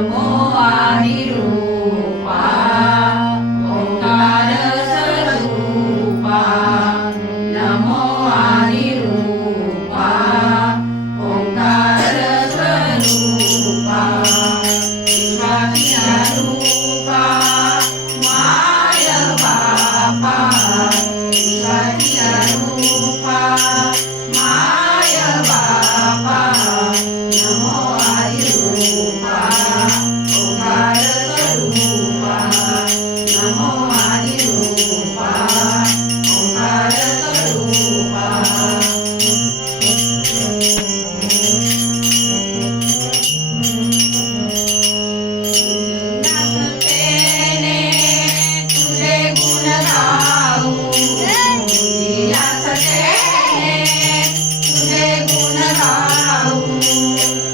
नमो आदिरूपा ओंकार स्वरूपा नमो आदिरूपा ओंकार स्वरूपा विश्वाच्या रूपा माय बापा विश्वाच्या रूपा माय बापा नमो आदिरूपा ओंकार स्वरूपा नमो आदिरूपा ओंकार स्वरूपा तुझे गुण गाऊ तुझे गुण गाऊ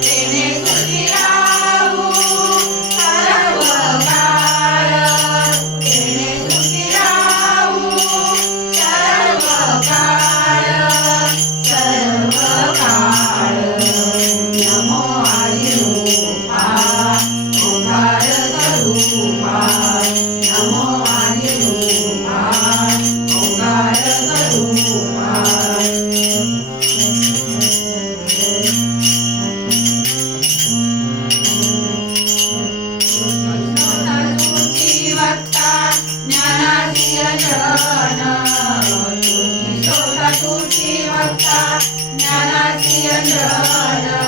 तेने सुखी राहू सर्व काळ तेने सुखी राहू सर्व काळ नमो आदिरूपा ओंकार स्वरूपा नमो आदिरूपा ओंकार स्वरूपा तुझी वक्ता ज्ञानाची अंजन तुझी वक्ता ज्ञानाची अंजन